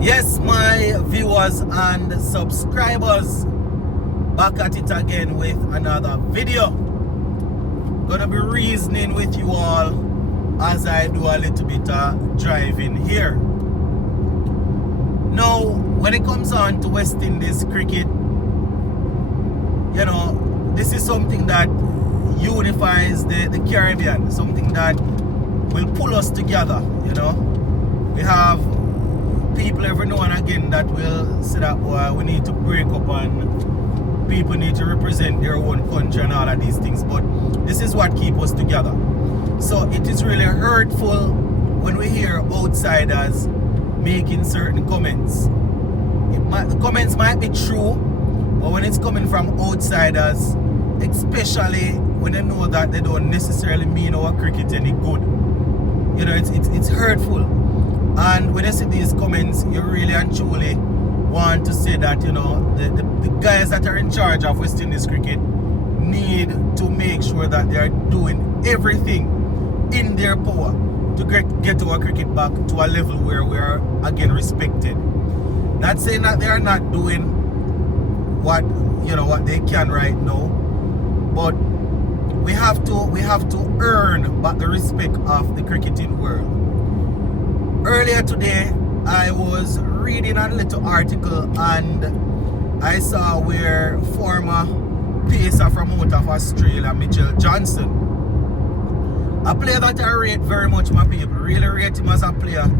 Yes, my viewers and subscribers, back at it again with another video. Gonna be reasoning with you all as I do a little bit of driving here. Now, when it comes on to West Indies cricket, this is something that unifies the Caribbean, something that will pull us together. We have people every now and again that will say that, boy, we need to break up and people need to represent their own country and all of these things, but this is what keeps us together. So it is really hurtful when we hear outsiders making certain comments. The comments might be true, but when it's coming from outsiders, especially when they know that they don't necessarily mean our cricket any good, it's hurtful. And when you see these comments, you really and truly want to say that, the guys that are in charge of West Indies cricket need to make sure that they are doing everything in their power to get our cricket back to a level where we are again respected. Not saying that they are not doing what they can right now, but we have to earn back the respect of the cricketing world. Earlier today, I was reading a little article and I saw where former pacer from out of Australia, Mitchell Johnson, a player that I rate very much, my people, really rate him as a player.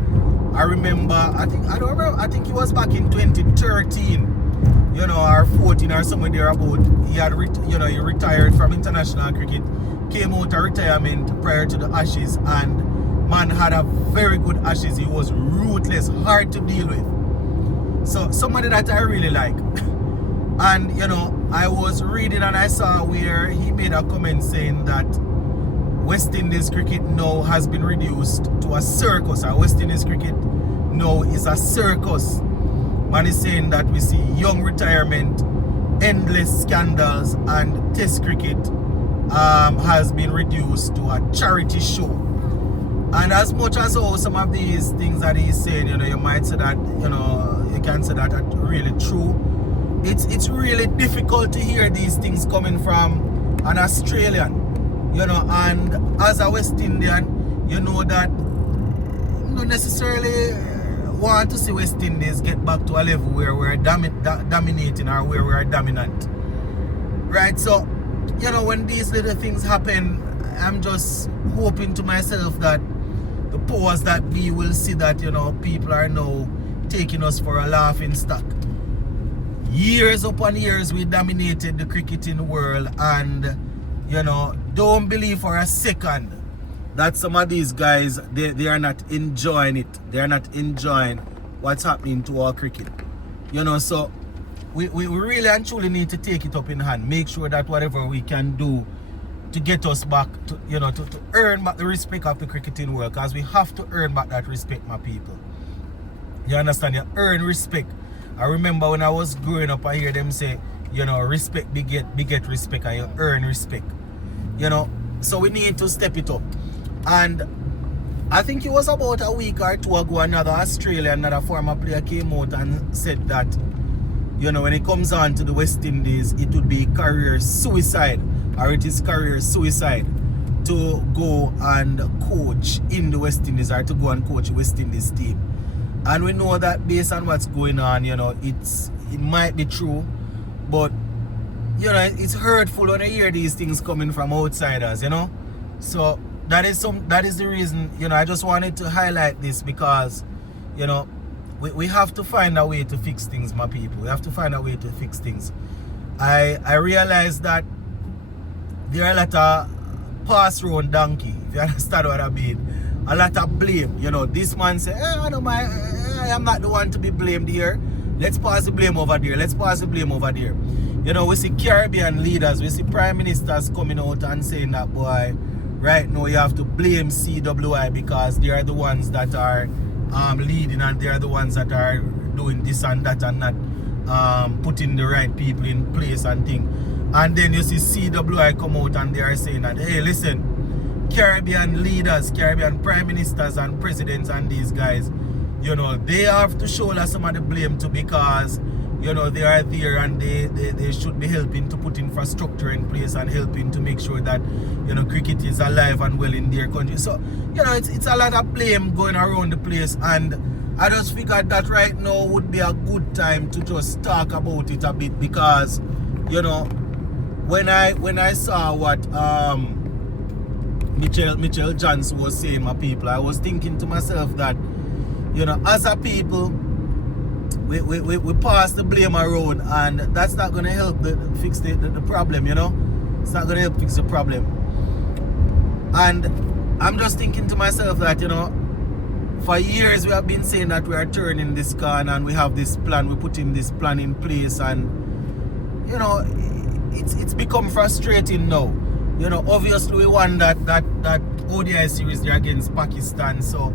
I remember, I think he was back in 2013, or 14 or somewhere thereabout. He had, he retired from international cricket, came out of retirement prior to the Ashes, and man had a very good Ashes. He was ruthless, hard to deal with. So somebody that I really like. And I was reading and I saw where he made a comment saying that West Indies cricket now has been reduced to a circus. West Indies cricket now is a circus. Man is saying that we see young retirement, endless scandals, and test cricket has been reduced to a charity show. And as much as some of these things that he's saying, you might say that, you can say that are really true. It's really difficult to hear these things coming from an Australian, and as a West Indian, that you don't necessarily want to see West Indies get back to a level where we're dominating or where we're dominant. Right? So, when these little things happen, I'm just hoping to myself that the powers that be will see that, people are now taking us for a laughing stock. Years upon years, we dominated the cricketing world, and, don't believe for a second that some of these guys, they are not enjoying it. They are not enjoying what's happening to our cricket. So we really and truly need to take it up in hand. Make sure that whatever we can do to get us back to, to earn back the respect of the cricketing world, because we have to earn back that respect, my people. You understand? You earn respect. I remember when I was growing up, I hear them say, respect beget respect, and you earn respect. So we need to step it up. And I think it was about a week or two ago, another former player came out and said that, when it comes on to the West Indies, it would be career suicide, or it is career suicide to go and coach in the West Indies, or to go and coach the West Indies team. And we know that based on what's going on, it might be true, but it's hurtful when I hear these things coming from outsiders, So that is the reason, I just wanted to highlight this, because, we have to find a way to fix things, my people. We have to find a way to fix things. I realize that there are a lot of pass round donkey, if you understand what I mean. A lot of blame. This man say, I am not the one to be blamed here. Let's pass the blame over there. Let's pass the blame over there. We see Caribbean leaders, we see prime ministers coming out and saying that, boy, right now you have to blame CWI because they are the ones that are leading, and they are the ones that are doing this and that and not putting the right people in place and things. And then you see CWI come out and they are saying that, hey, listen, Caribbean leaders, Caribbean prime ministers and presidents and these guys, you know, they have to shoulder some of the blame too, because, you know, they are there and they should be helping to put infrastructure in place and helping to make sure that, you know, cricket is alive and well in their country. So, you know, it's a lot of blame going around the place, and I just figured that right now would be a good time to just talk about it a bit, because, you know, when I saw what Mitchell Johnson was saying, my people, I was thinking to myself that, you know, as a people, we pass the blame around, and that's not going to help fix the problem, you know. It's not going to help fix the problem. And I'm just thinking to myself that, you know, for years we have been saying that we are turning this corner and we have this plan, we're putting this plan in place, and, you know, it's become frustrating now. You know, obviously we won that ODI series there against Pakistan, so,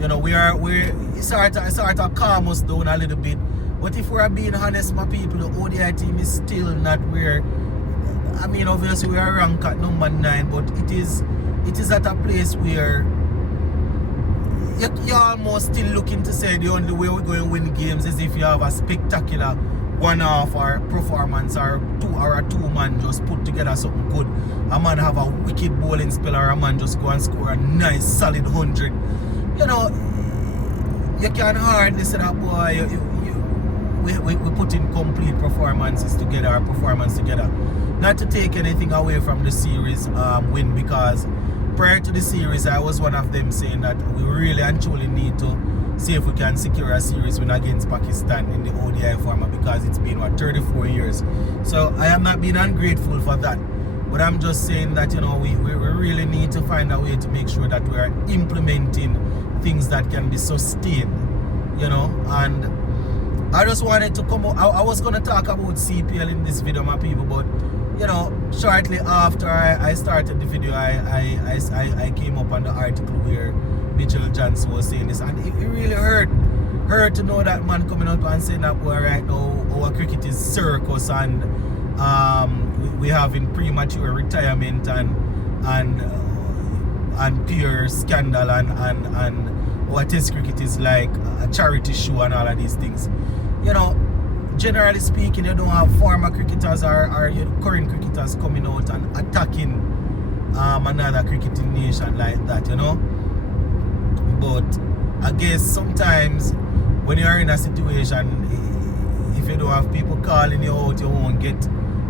you know, it's sort of calm us down a little bit. But if we're being honest, my people, the ODI team is still not where, I mean, obviously we are ranked at number 9, but it is at a place where you're almost still looking to say the only way we're going to win games is if you have a spectacular one-half or performance, or a two-man just put together something good. A man have a wicked bowling spell, or a man just go and score a nice solid 100. You know, you can hardly say that, boy, we put in complete performances together, our performance together. Not to take anything away from the series win, because prior to the series, I was one of them saying that we really and truly need to see if we can secure a series win against Pakistan in the ODI format, because it's been, 34 years. So I am not being ungrateful for that. But I'm just saying that, you know, we really need to find a way to make sure that we are implementing things that can be sustained, you know. And I just wanted to come out. I was going to talk about CPL in this video, my people, but, you know, shortly after I started the video, I came up on the article where Mitchell Johnson was saying this, and it really hurt to know that man coming out and saying that, well, right now our cricket is circus, and we having premature retirement and pure scandal, and our test cricket is like a charity show and all of these things. You know, generally speaking, you don't have former cricketers or current cricketers coming out and attacking another cricketing nation like that, you know. But I guess sometimes when you're in a situation, if you don't have people calling you out, you won't get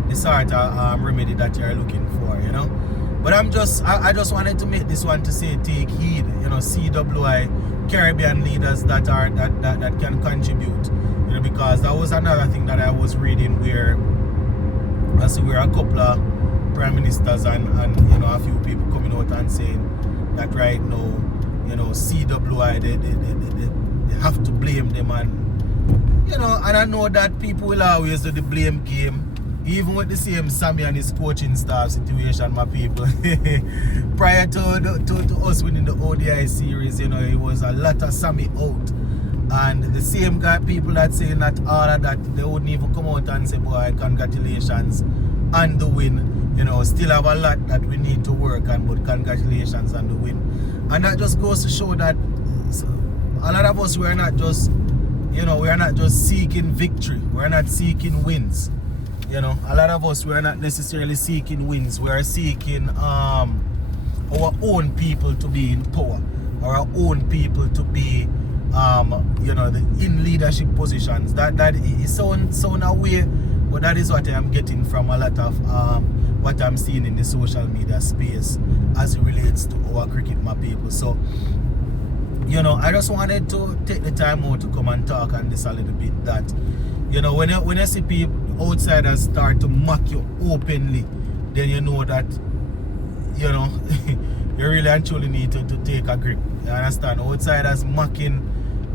the sort of remedy that you're looking for, you know. But I just wanted to make this one to say, take heed, you know, CWI, Caribbean leaders that can contribute, you know, because that was another thing that I was reading where I see where a couple of prime ministers and you know, a few people coming out and saying that right now, you know, CWI, they have to blame them, and, you know, and I know that people will always do the blame game, even with the same Sammy and his coaching staff situation, my people. Prior to us winning the ODI series, you know, it was a lot of Sammy out, and the same guy, people that saying that all of that, they wouldn't even come out and say, boy, congratulations on the win. You know, still have a lot that we need to work on, but congratulations on the win. And that just goes to show that a lot of us, we are not just, you know, we are not just seeking victory. We are not seeking wins. You know, a lot of us, we are not necessarily seeking wins. We are seeking our own people to be in power, our own people to be, you know, in leadership positions. That is sound away, but that is what I am getting from a lot of what I'm seeing in the social media space as it relates to our cricket, my people. So, you know, I just wanted to take the time out to come and talk on this a little bit, that, you know, when you see people, outsiders start to mock you openly, then you know that, you know, you really and truly need to take a grip. You understand? Outsiders mocking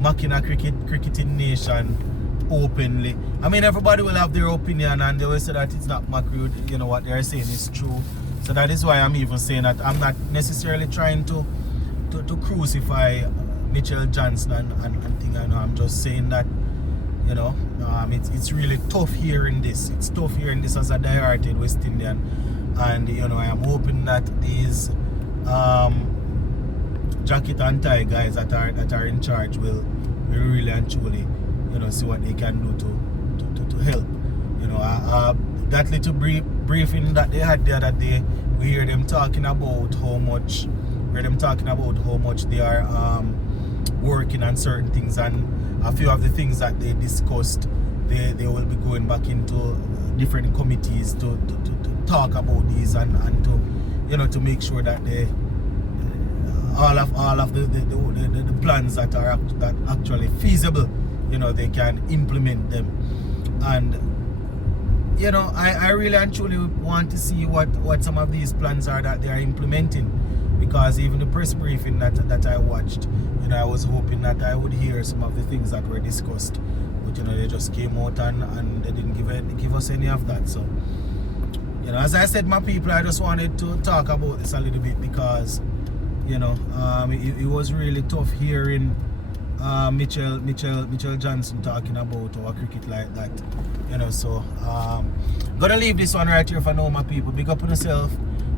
a cricketing nation openly. I mean, everybody will have their opinion, and they will say that it's not mockery. You know, what they're saying is true. So that is why I'm even saying that I'm not necessarily trying to crucify Mitchell Johnson and thing. I know, I'm just saying that, you know, it's really tough hearing this. It's tough hearing this as a die-hearted West Indian, and, you know, I am hoping that these jacket and tie guys that are in charge will we really and truly, you know, see what they can do to help. You know, that little briefing that they had the other day, we hear them talking about how much they are working on certain things, and a few of the things that they discussed, they will be going back into different committees to talk about these and to, you know, to make sure that they all of the plans that are actually feasible, you know, they can implement them. And you know, I really and truly want to see what some of these plans are that they are implementing, because even the press briefing that I watched, you know, I was hoping that I would hear some of the things that were discussed, but you know, they just came out and they didn't give us any of that. So, you know, as I said, my people, I just wanted to talk about this a little bit, because you know, it was really tough hearing Mitchell Johnson talking about our cricket like that, you know. So gonna leave this one right here for now, my people. Big up on yourself,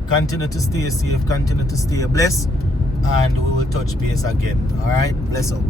continue to stay safe, continue to stay blessed, and we will touch base again. All right, bless up.